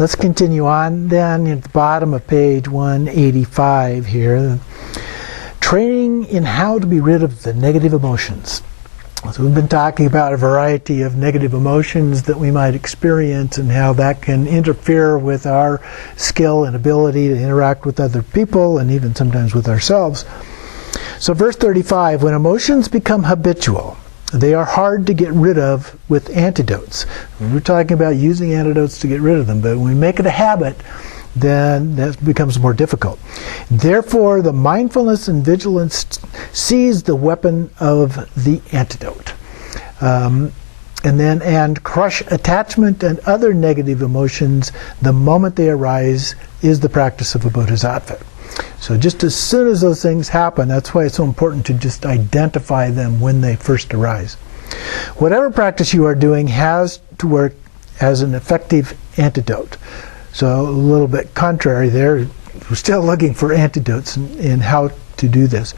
Let's continue on then at the bottom of page 185 here. Training in how to be rid of the negative emotions. So we've been talking about a variety of negative emotions that we might experience and how that can interfere with our skill and ability to interact with other people and even sometimes with ourselves. So verse 35, when emotions become habitual, they are hard to get rid of with antidotes. We're talking about using antidotes to get rid of them, but when we make it a habit, then that becomes more difficult. Therefore, the mindfulness and vigilance seize the weapon of the antidote. And crush attachment and other negative emotions the moment they arise is the practice of a bodhisattva. So just as soon as those things happen, that's why it's so important to just identify them when they first arise. Whatever practice you are doing has to work as an effective antidote. So a little bit contrary there. We're still looking for antidotes in how to do this.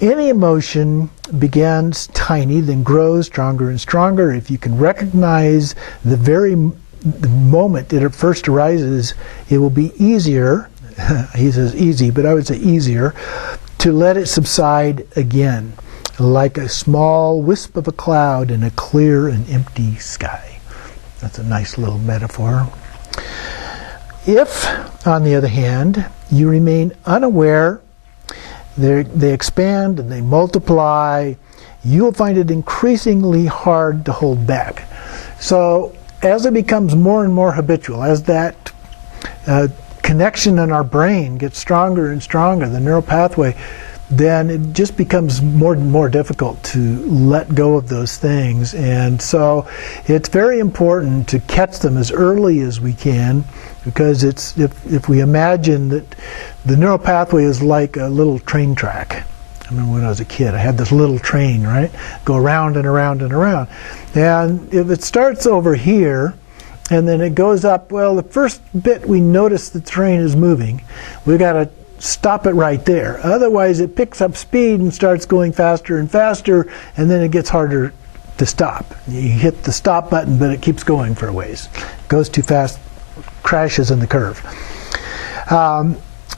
Any emotion begins tiny, then grows stronger and stronger. If you can recognize the moment it first arises, it will be easier, he says easy, but I would say easier, to let it subside again, like a small wisp of a cloud in a clear and empty sky. That's a nice little metaphor. If, on the other hand, you remain unaware, they expand and they multiply, you'll find it increasingly hard to hold back. So as it becomes more and more habitual, as that connection in our brain gets stronger and stronger, the neural pathway, then it just becomes more and more difficult to let go of those things. And so it's very important to catch them as early as we can, because it's if we imagine that the neural pathway is like a little train track. I remember when I was a kid, I had this little train, right? Go around and around and around. And if it starts over here, and then it goes up, well, the first bit we notice the train is moving, we've got to stop it right there. Otherwise it picks up speed and starts going faster and faster, and then it gets harder to stop. You hit the stop button, but it keeps going for a ways. It goes too fast, crashes in the curve.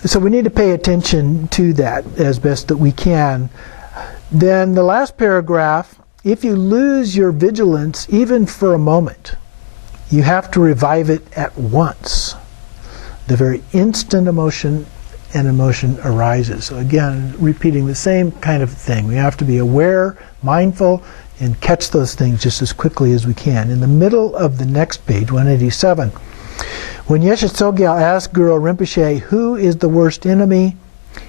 So we need to pay attention to that as best that we can. Then the last paragraph, if you lose your vigilance even for a moment, you have to revive it at once. The very instant emotion arises. So again, repeating the same kind of thing. We have to be aware, mindful, and catch those things just as quickly as we can. In the middle of the next page, 187, when Yeshe Tsogyal asked Guru Rinpoche, who is the worst enemy?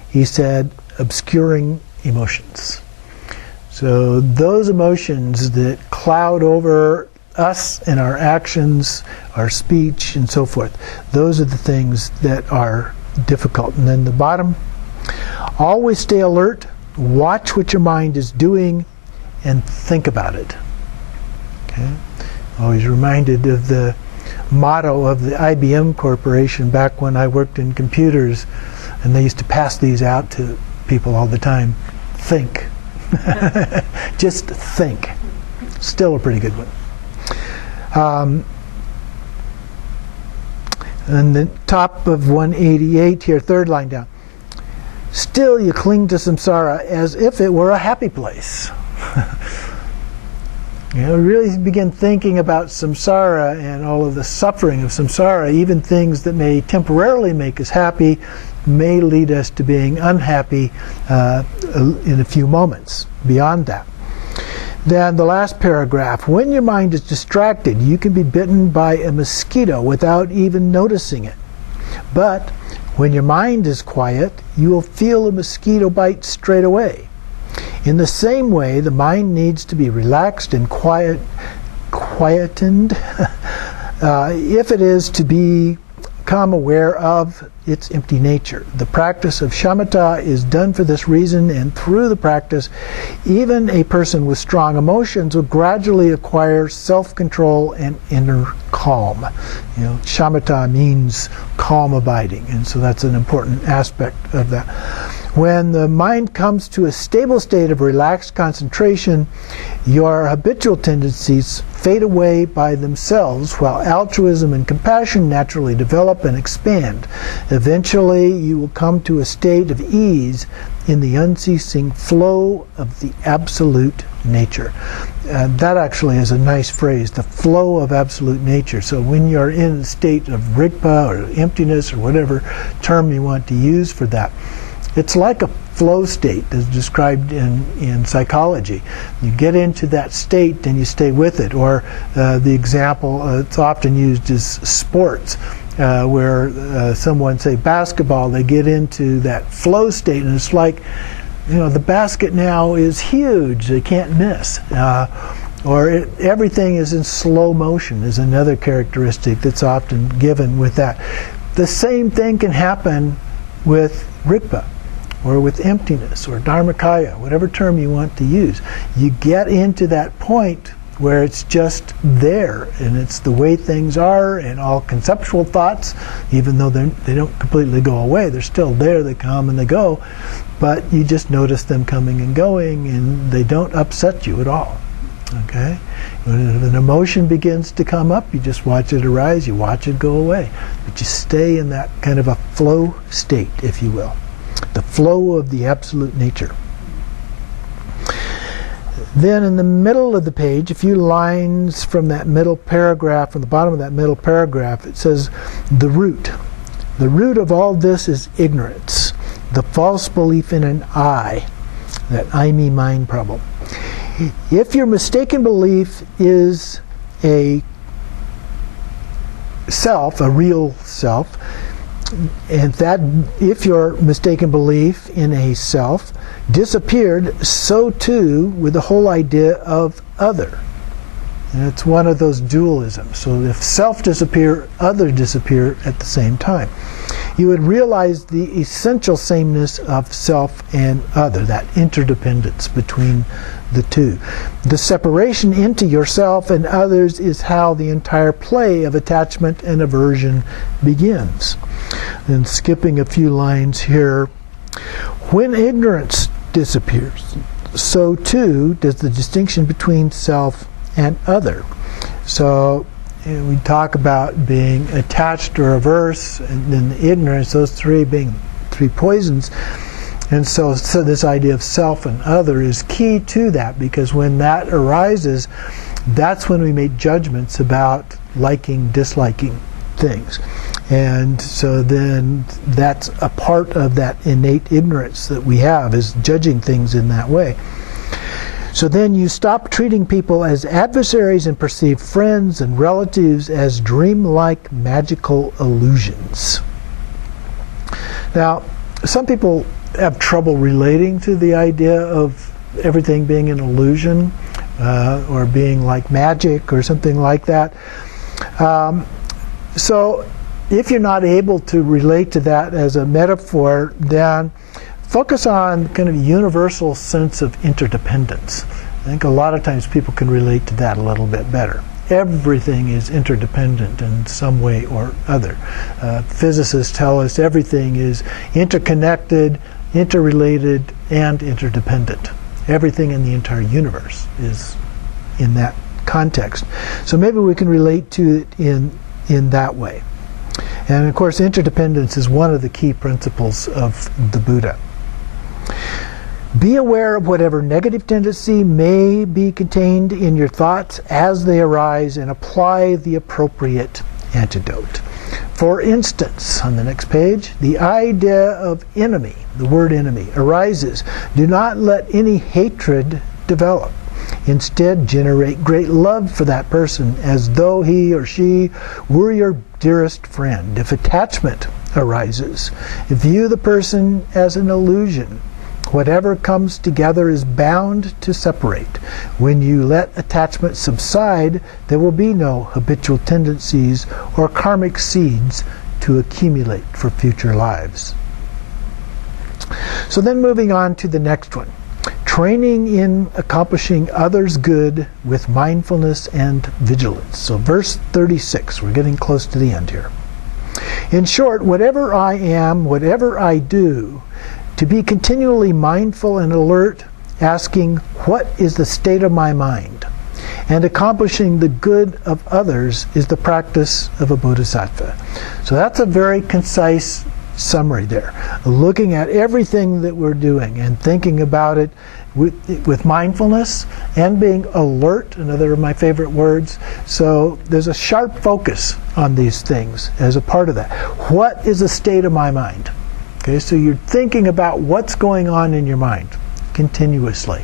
He said, obscuring emotions. So those emotions that cloud over us and our actions, our speech, and so forth, those are the things that are difficult. And then the bottom, always stay alert, watch what your mind is doing, and think about it. Okay? Always reminded of the motto of the IBM Corporation back when I worked in computers, and they used to pass these out to people all the time. Think. Just think. Still a pretty good one. And the top of 188 here, third line down. Still you cling to samsara as if it were a happy place. Really begin thinking about samsara and all of the suffering of samsara. Even things that may temporarily make us happy may lead us to being unhappy in a few moments. Beyond that. Then the last paragraph, when your mind is distracted, you can be bitten by a mosquito without even noticing it. But when your mind is quiet, you will feel a mosquito bite straight away. In the same way, the mind needs to be relaxed and quietened if it is to become aware of its empty nature. The practice of shamatha is done for this reason, and through the practice, even a person with strong emotions will gradually acquire self-control and inner calm. Shamatha means calm abiding, and so that's an important aspect of that. When the mind comes to a stable state of relaxed concentration, your habitual tendencies fade away by themselves, while altruism and compassion naturally develop and expand. Eventually, you will come to a state of ease in the unceasing flow of the absolute nature. That actually is a nice phrase, the flow of absolute nature. So when you're in a state of rigpa or emptiness or whatever term you want to use for that, it's like a flow state as described in psychology. You get into that state and you stay with it. Or the example it's often used is sports, where someone, say basketball, they get into that flow state and it's like, the basket now is huge, they can't miss. Everything is in slow motion is another characteristic that's often given with that. The same thing can happen with rigpa, or with emptiness, or dharmakaya, whatever term you want to use. You get into that point where it's just there, and it's the way things are, and all conceptual thoughts, even though they don't completely go away, they're still there, they come and they go, but you just notice them coming and going, and they don't upset you at all. Okay? When an emotion begins to come up, you just watch it arise, you watch it go away, but you stay in that kind of a flow state, if you will. The flow of the absolute nature. Then in the middle of the page, a few lines from that middle paragraph, from the bottom of that middle paragraph, it says, the root. The root of all this is ignorance, the false belief in an I, that I-me mind problem. If your mistaken belief is a self, a real self, and that if your mistaken belief in a self disappeared, so too with the whole idea of other. And it's one of those dualisms. So if self disappear, other disappear at the same time. You would realize the essential sameness of self and other, that interdependence between the two. The separation into yourself and others is how the entire play of attachment and aversion begins. And skipping a few lines here, when ignorance disappears, so too does the distinction between self and other. So we talk about being attached or averse, and then the ignorance, those three being three poisons. And so this idea of self and other is key to that, because when that arises, that's when we make judgments about liking, disliking things. And so then that's a part of that innate ignorance that we have, is judging things in that way. So then you stop treating people as adversaries and perceive friends and relatives as dreamlike magical illusions. Now, some people have trouble relating to the idea of everything being an illusion, or being like magic or something like that. So if you're not able to relate to that as a metaphor, then focus on kind of universal sense of interdependence. I think a lot of times people can relate to that a little bit better. Everything is interdependent in some way or other. Physicists tell us everything is interconnected, interrelated, and interdependent. Everything in the entire universe is in that context. So maybe we can relate to it in that way. And of course, interdependence is one of the key principles of the Buddha. Be aware of whatever negative tendency may be contained in your thoughts as they arise, and apply the appropriate antidote. For instance, on the next page, the idea of enemy, the word enemy, arises. Do not let any hatred develop. Instead, generate great love for that person as though he or she were your dearest friend. If attachment arises, view the person as an illusion. Whatever comes together is bound to separate. When you let attachment subside, there will be no habitual tendencies or karmic seeds to accumulate for future lives. So then moving on to the next one. Training in accomplishing others' good with mindfulness and vigilance. So verse 36, we're getting close to the end here. In short, whatever I am, whatever I do, To be continually mindful and alert, asking, what is the state of my mind? And accomplishing the good of others is the practice of a bodhisattva. So that's a very concise summary there. Looking at everything that we're doing and thinking about it with mindfulness and being alert, another of my favorite words. So there's a sharp focus on these things as a part of that. What is the state of my mind? Okay, so you're thinking about what's going on in your mind continuously.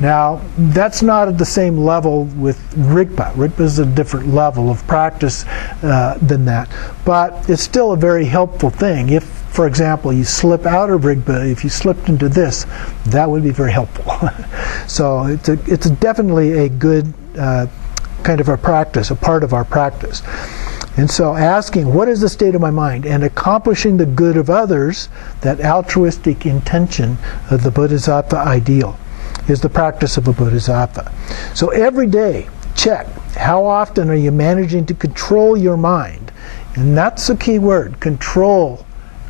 Now, that's not at the same level with Rigpa. Rigpa is a different level of practice than that. But it's still a very helpful thing. If, for example, you slip out of Rigpa, if you slipped into this, that would be very helpful. So it's definitely a good kind of a practice, a part of our practice. And so asking, what is the state of my mind? And accomplishing the good of others, that altruistic intention of the Bodhisattva ideal, is the practice of a bodhisattva. So every day, check, how often are you managing to control your mind? And that's the key word, control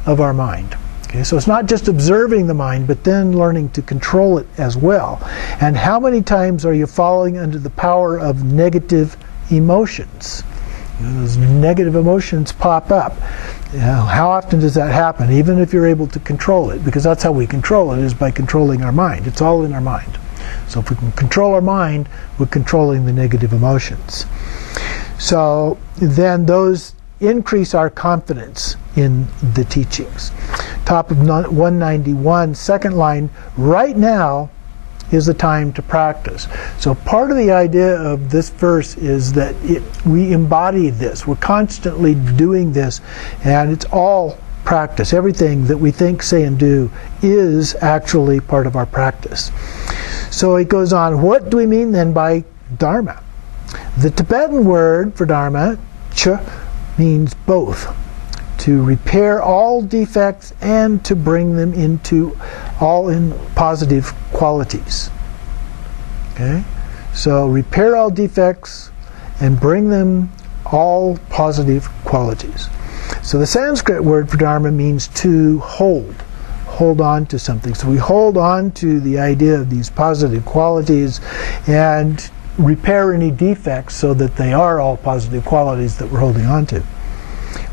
of our mind. Okay, so it's not just observing the mind, but then learning to control it as well. And how many times are you falling under the power of negative emotions? You know, those negative emotions pop up. How often does that happen, even if you're able to control it? Because that's how we control it, is by controlling our mind. It's all in our mind. So if we can control our mind, we're controlling the negative emotions. So then those increase our confidence in the teachings. Top of 191, second line, right now is the time to practice. So part of the idea of this verse is that we embody this. We're constantly doing this, and it's all practice. Everything that we think, say, and do is actually part of our practice. So it goes on, what do we mean then by Dharma? The Tibetan word for Dharma, cha, means both. To repair all defects and to bring them into all in positive qualities. Okay? So repair all defects and bring them all positive qualities. So the Sanskrit word for Dharma means to hold on to something. So we hold on to the idea of these positive qualities and repair any defects so that they are all positive qualities that we're holding on to.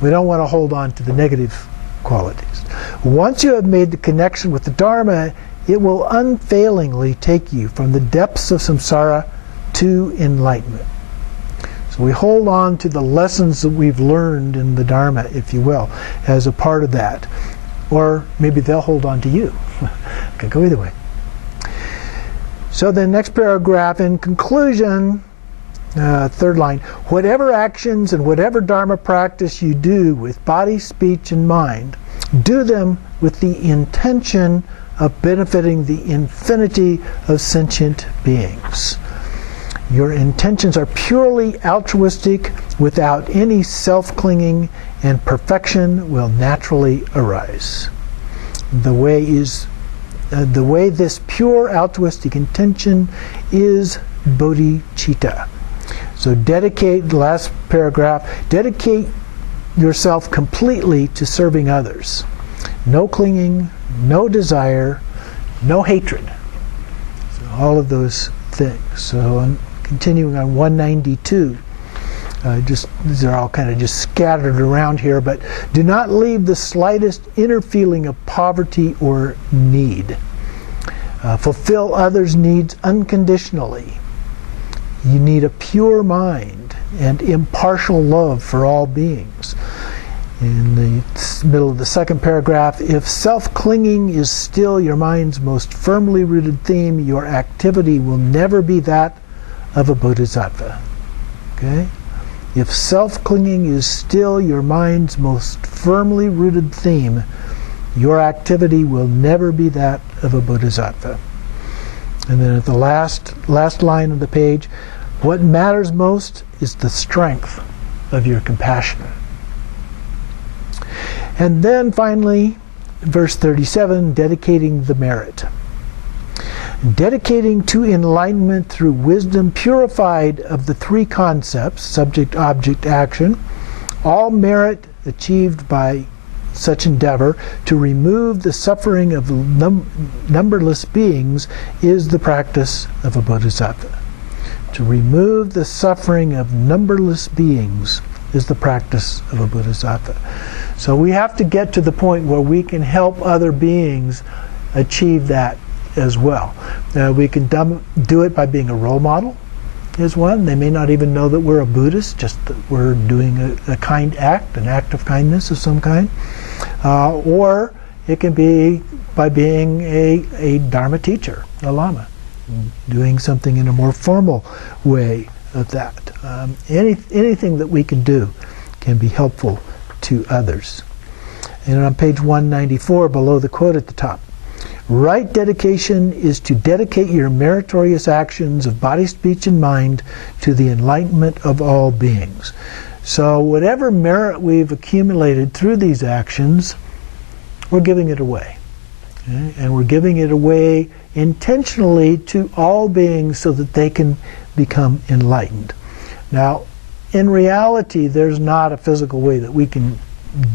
We don't want to hold on to the negative qualities. Once you have made the connection with the Dharma, it will unfailingly take you from the depths of samsara to enlightenment. So we hold on to the lessons that we've learned in the Dharma, if you will, as a part of that. Or maybe they'll hold on to you. It can go either way. So the next paragraph, in conclusion, third line, whatever actions and whatever Dharma practice you do with body, speech, and mind, do them with the intention of benefiting the infinity of sentient beings. Your intentions are purely altruistic, without any self-clinging, and perfection will naturally arise. The way this pure altruistic intention is bodhicitta. So dedicate, the last paragraph, dedicate yourself completely to serving others. No clinging, no desire, no hatred. So all of those things. So I'm continuing on 192. These are all kind of just scattered around here, but do not leave the slightest inner feeling of poverty or need. Fulfill others' needs unconditionally. You need a pure mind and impartial love for all beings. In the middle of the second paragraph, if self-clinging is still your mind's most firmly rooted theme, your activity will never be that of a bodhisattva. Okay? If self-clinging is still your mind's most firmly rooted theme, your activity will never be that of a bodhisattva. And then at the last line of the page, what matters most is the strength of your compassion. And then finally, verse 37, dedicating the merit. Dedicating to enlightenment through wisdom purified of the three concepts, subject, object, action, all merit achieved by such endeavor to remove the suffering of numberless beings is the practice of a bodhisattva. To remove the suffering of numberless beings is the practice of a bodhisattva. So we have to get to the point where we can help other beings achieve that as well. We can do it by being a role model, is one. They may not even know that we're a Buddhist, just that we're doing a kind act, an act of kindness of some kind. Or it can be by being a Dharma teacher, a Lama, doing something in a more formal way of that. Anything that we can do can be helpful to others. And on page 194, below the quote at the top, right dedication is to dedicate your meritorious actions of body, speech, and mind to the enlightenment of all beings. So whatever merit we've accumulated through these actions, we're giving it away. Okay? And we're giving it away intentionally to all beings so that they can become enlightened. Now, in reality, there's not a physical way that we can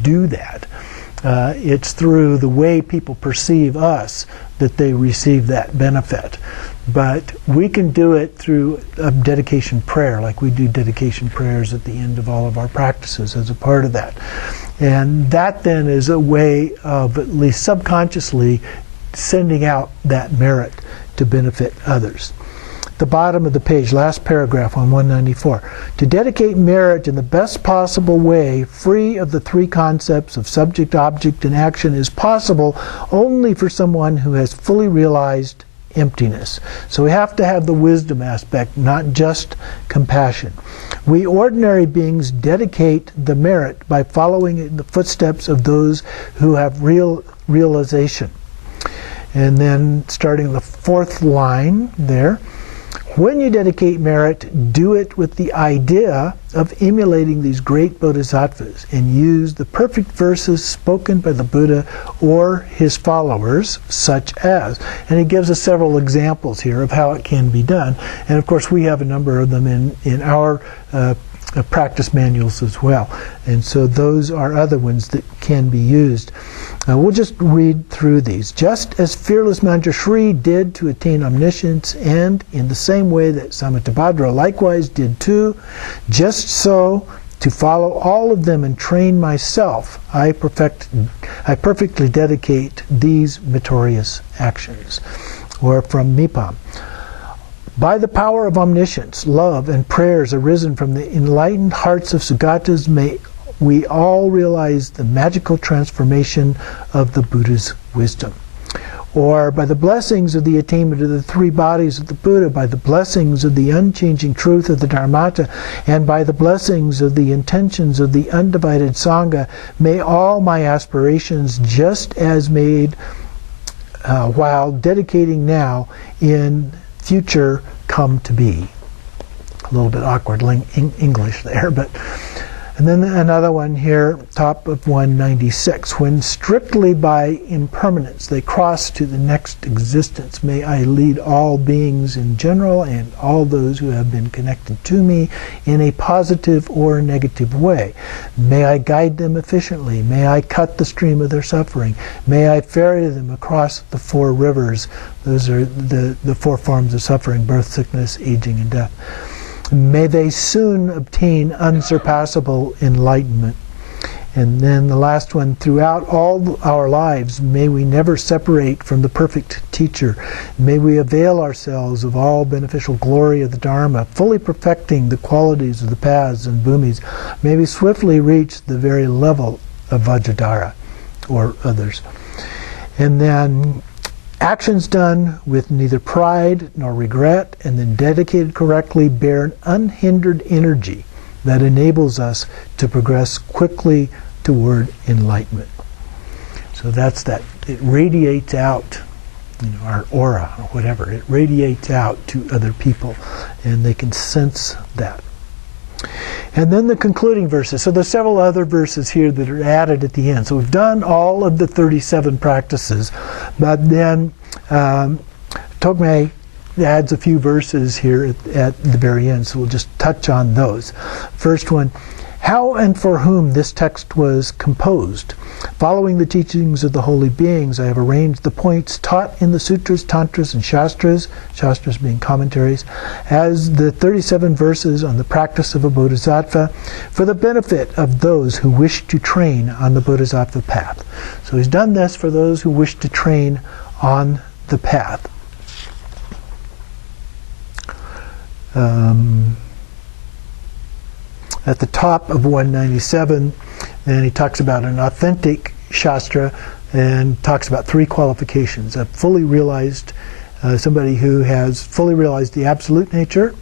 do that. It's through the way people perceive us that they receive that benefit. But we can do it through a dedication prayer, like we do dedication prayers at the end of all of our practices as a part of that. And that then is a way of, at least subconsciously, sending out that merit to benefit others. The bottom of the page, last paragraph on 194. To dedicate merit in the best possible way, free of the three concepts of subject, object, and action, is possible only for someone who has fully realized emptiness. So we have to have the wisdom aspect, not just compassion. We ordinary beings dedicate the merit by following in the footsteps of those who have realization. And then starting the fourth line there, when you dedicate merit, do it with the idea of emulating these great bodhisattvas and use the perfect verses spoken by the Buddha or his followers, such as. And he gives us several examples here of how it can be done. And of course, we have a number of them in our practice manuals as well. And so those are other ones that can be used. We'll just read through these. Just as fearless Manjushri did to attain omniscience, and in the same way that Samantabhadra likewise did too, just so to follow all of them and train myself, I perfectly dedicate these meritorious actions. Or from Mipam. By the power of omniscience, love, and prayers arisen from the enlightened hearts of Sugatas, may we all realize the magical transformation of the Buddha's wisdom. Or by the blessings of the attainment of the three bodies of the Buddha, by the blessings of the unchanging truth of the Dharmata, and by the blessings of the intentions of the undivided Sangha, may all my aspirations, just as made while dedicating now, in future come to be. A little bit awkward English there, but... And then another one here, top of 196. When strictly by impermanence they cross to the next existence, may I lead all beings in general and all those who have been connected to me in a positive or negative way. May I guide them efficiently. May I cut the stream of their suffering. May I ferry them across the four rivers. Those are the four forms of suffering: birth, sickness, aging, and death. May they soon obtain unsurpassable enlightenment. And then the last one, throughout all our lives, may we never separate from the perfect teacher. May we avail ourselves of all beneficial glory of the Dharma, fully perfecting the qualities of the paths and bhumis. May we swiftly reach the very level of Vajradhara or others. And then actions done with neither pride nor regret and then dedicated correctly bear an unhindered energy that enables us to progress quickly toward enlightenment. So that's that. It radiates out, our aura or whatever. It radiates out to other people and they can sense that. And then the concluding verses. So there's several other verses here that are added at the end. So we've done all of the 37 practices, but then Tokmei adds a few verses here at the very end, so we'll just touch on those. First one, How and for whom this text was composed. Following the teachings of the holy beings, I have arranged the points taught in the sutras, tantras, and shastras, shastras being commentaries, as the 37 verses on the practice of a bodhisattva for the benefit of those who wish to train on the bodhisattva path. So he's done this for those who wish to train on the path. At the top of 197, and he talks about an authentic shastra and talks about 3 qualifications. A fully realized, somebody who has fully realized the absolute nature,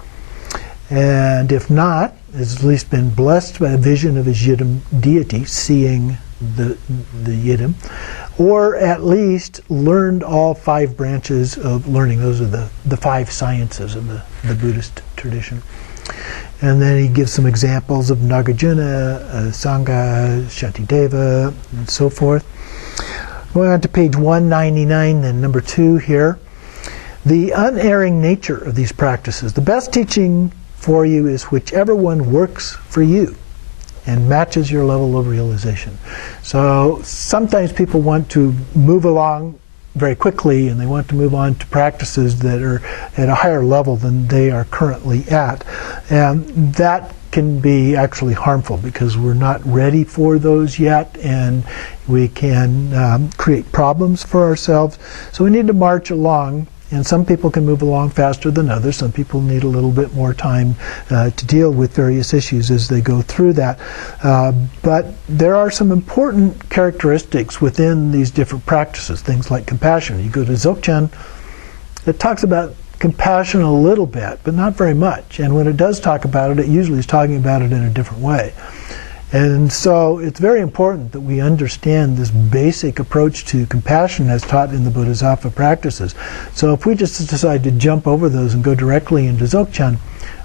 and if not, has at least been blessed by a vision of his yidam deity, seeing the yidam, or at least learned all 5 branches of learning. Those are the 5 sciences in the Buddhist tradition. And then he gives some examples of Nagarjuna, Sangha, Shantideva, and so forth. Going on to page 199, then number 2 here. The unerring nature of these practices. The best teaching for you is whichever one works for you and matches your level of realization. So sometimes people want to move along very quickly, and they want to move on to practices that are at a higher level than they are currently at. And that can be actually harmful because we're not ready for those yet, and we can create problems for ourselves. So we need to march along, and some people can move along faster than others. Some people need a little bit more time to deal with various issues as they go through that. But there are some important characteristics within these different practices, things like compassion. You go to Dzogchen, it talks about compassion a little bit, but not very much. And when it does talk about it, it usually is talking about it in a different way. And so it's very important that we understand this basic approach to compassion as taught in the Bodhisattva practices. So if we just decide to jump over those and go directly into Dzogchen,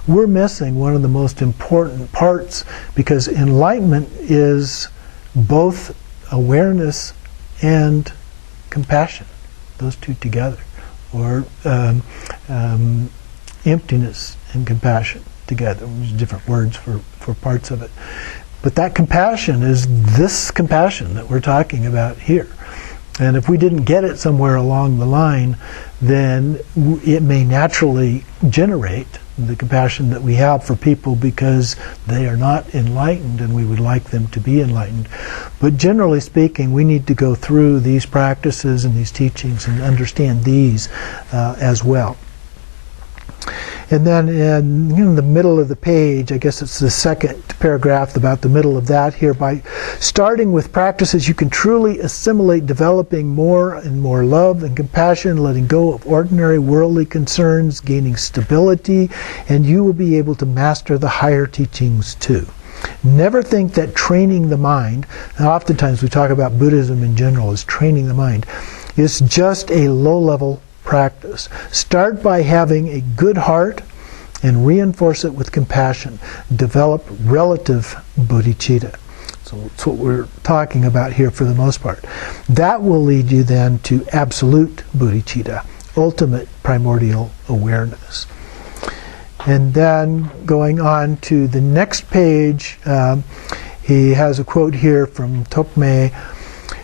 we're missing one of the most important parts, because enlightenment is both awareness and compassion, those two together, or emptiness and compassion together. There's different words for parts of it. But that compassion is this compassion that we're talking about here. And if we didn't get it somewhere along the line, then it may naturally generate the compassion that we have for people because they are not enlightened and we would like them to be enlightened. But generally speaking, we need to go through these practices and these teachings and understand these as well. And then in the middle of the page, I guess it's the second paragraph, about the middle of that here, by starting with practices you can truly assimilate, developing more and more love and compassion, letting go of ordinary worldly concerns, gaining stability, and you will be able to master the higher teachings too. Never think that training the mind, and oftentimes we talk about Buddhism in general as training the mind, is just a low-level practice. Start by having a good heart and reinforce it with compassion. Develop relative bodhicitta. So that's what we're talking about here for the most part. That will lead you then to absolute bodhicitta, ultimate primordial awareness. And then going on to the next page, he has a quote here from Tokme.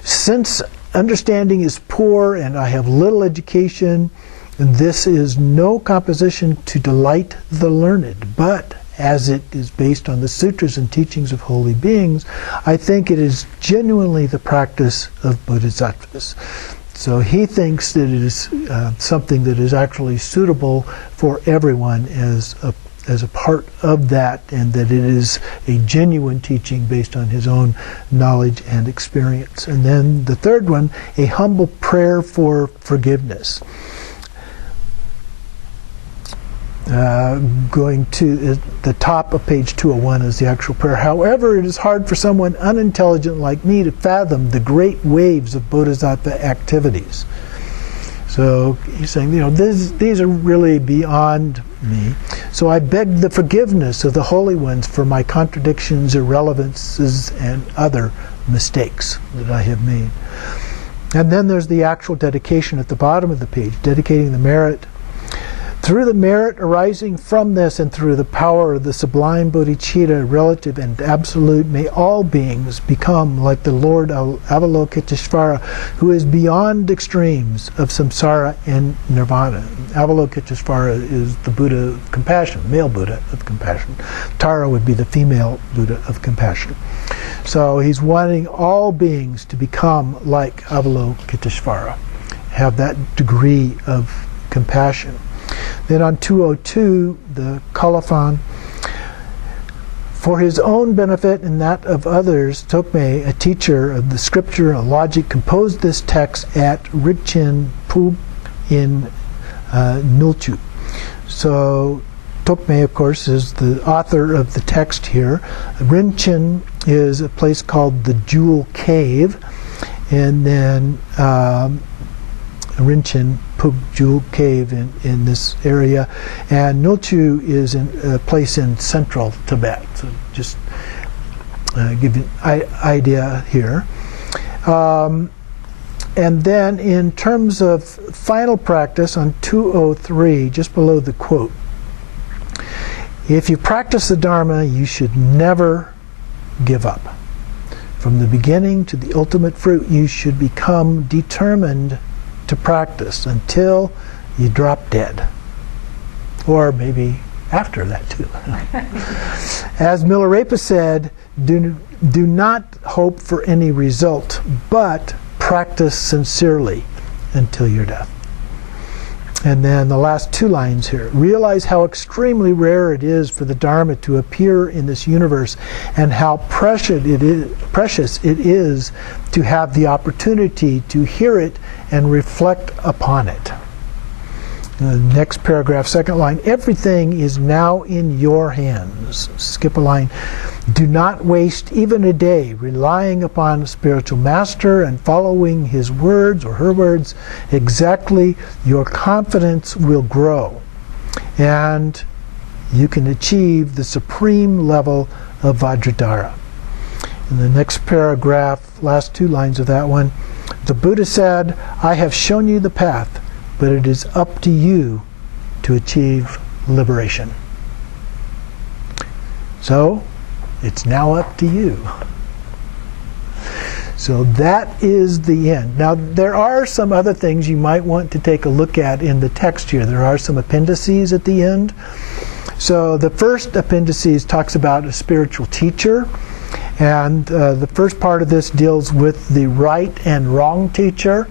Since understanding is poor and I have little education, this is no composition to delight the learned, but as it is based on the sutras and teachings of holy beings, I think it is genuinely the practice of bodhisattvas. So he thinks that it is something that is actually suitable for everyone as a part of that, and that it is a genuine teaching based on his own knowledge and experience. And then the third one, a humble prayer for forgiveness. Going to the top of page 201 is the actual prayer. However, it is hard for someone unintelligent like me to fathom the great waves of bodhisattva activities. So he's saying, these are really beyond me. So I beg the forgiveness of the holy ones for my contradictions, irrelevances, and other mistakes that I have made. And then there's the actual dedication at the bottom of the page, dedicating the merit Through the merit arising from this and through the power of the sublime bodhicitta, relative and absolute, may all beings become like the Lord Avalokiteshvara, who is beyond extremes of samsara and nirvana. Avalokiteshvara is the Buddha of compassion, male Buddha of compassion. Tara would be the female Buddha of compassion. So he's wanting all beings to become like Avalokiteshvara, have that degree of compassion. Then on 202, the colophon, for his own benefit and that of others, Tokme, a teacher of the scripture and logic, composed this text at Rinchen Pub in Nulchu. So Tokme, of course, is the author of the text here. Rinchen is a place called the Jewel Cave, and then Rinchen Pub Jewel Cave in this area, and Nulchu is a place in central Tibet. So just give you an idea here. And then in terms of final practice on 203, just below the quote, if you practice the Dharma, you should never give up. From the beginning to the ultimate fruit, you should become determined to practice until you drop dead, or maybe after that too. As Milarepa said, do not hope for any result, but practice sincerely until your death. And then the last two lines here. Realize how extremely rare it is for the Dharma to appear in this universe, and how precious it is to have the opportunity to hear it and reflect upon it. The next paragraph, second line. Everything is now in your hands. Skip a line. Do not waste even a day relying upon a spiritual master and following his words or her words exactly. Your confidence will grow, and you can achieve the supreme level of Vajradhara. In the next paragraph, last two lines of that one, the Buddha said, I have shown you the path, but it is up to you to achieve liberation. So, it's now up to you. So that is the end. Now, there are some other things you might want to take a look at in the text here. There are some appendices at the end. So the first appendices talks about a spiritual teacher. And the first part of this deals with the right and wrong teacher.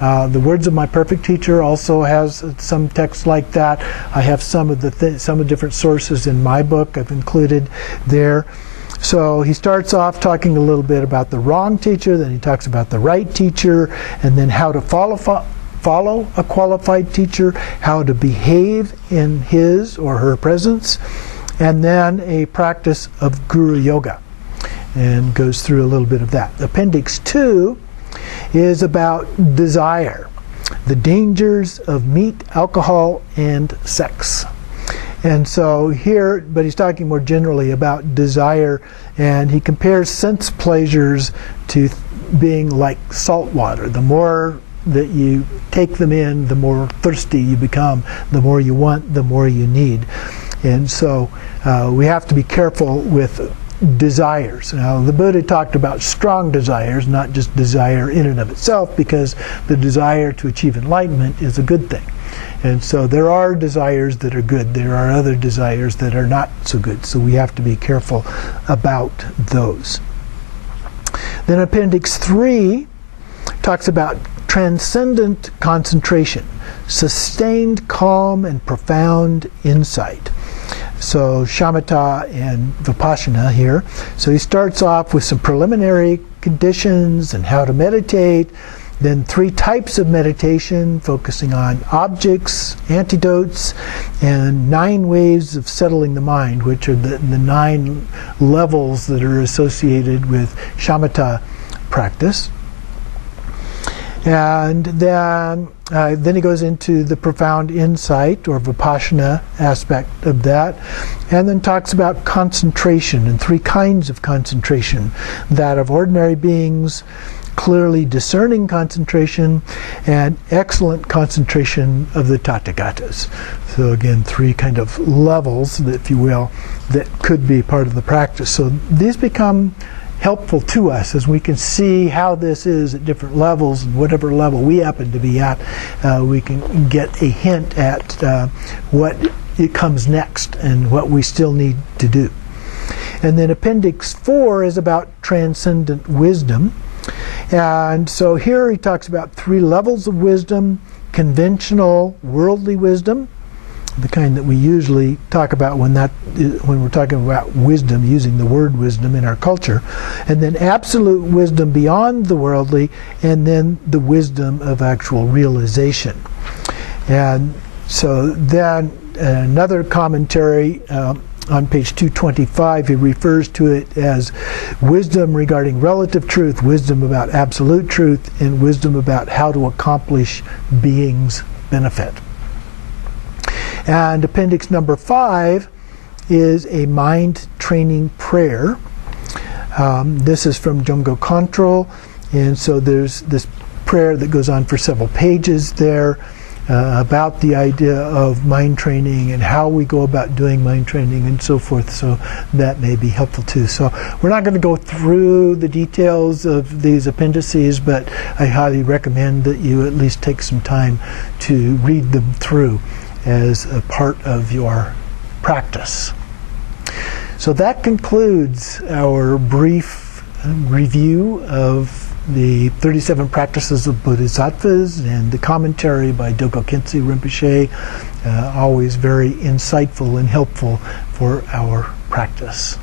The Words of My Perfect Teacher also has some text like that. I have some of the different sources in my book I've included there. So he starts off talking a little bit about the wrong teacher, then he talks about the right teacher, and then how to follow a qualified teacher, how to behave in his or her presence, and then a practice of Guru Yoga, and goes through a little bit of that. Appendix 2 is about desire, the dangers of meat, alcohol, and sex. And so here, but he's talking more generally about desire, and he compares sense pleasures to being like salt water. The more that you take them in, the more thirsty you become. The more you want, the more you need. And so we have to be careful with desires. Now, the Buddha talked about strong desires, not just desire in and of itself, because the desire to achieve enlightenment is a good thing. And so there are desires that are good. There are other desires that are not so good. So we have to be careful about those. Then Appendix 3 talks about transcendent concentration, sustained calm and profound insight. So shamatha and vipassana here. So he starts off with some preliminary conditions and how to meditate. Then 3 types of meditation, focusing on objects, antidotes, and 9 ways of settling the mind, which are the 9 levels that are associated with shamatha practice. And then he goes into the profound insight or vipassana aspect of that, and then talks about concentration and 3 kinds of concentration: that of ordinary beings, clearly discerning concentration, and excellent concentration of the Tathagatas. So again, 3 kind of levels, if you will, that could be part of the practice. So these become helpful to us as we can see how this is at different levels, and whatever level we happen to be at, we can get a hint at what it comes next and what we still need to do. And then Appendix 4 is about transcendent wisdom. And so here he talks about 3 levels of wisdom: conventional worldly wisdom, the kind that we usually talk about when we're talking about wisdom, using the word wisdom in our culture, and then absolute wisdom beyond the worldly, and then the wisdom of actual realization. And so then another commentary on page 225, he refers to it as wisdom regarding relative truth, wisdom about absolute truth, and wisdom about how to accomplish being's benefit. And appendix number 5 is a mind training prayer. This is from Jumgo Khantrul, and so there's this prayer that goes on for several pages there about the idea of mind training and how we go about doing mind training and so forth, so that may be helpful too. So we're not going to go through the details of these appendices, but I highly recommend that you at least take some time to read them through as a part of your practice. So that concludes our brief review of the 37 practices of Bodhisattvas and the commentary by Dogo Khyentse Rinpoche, always very insightful and helpful for our practice.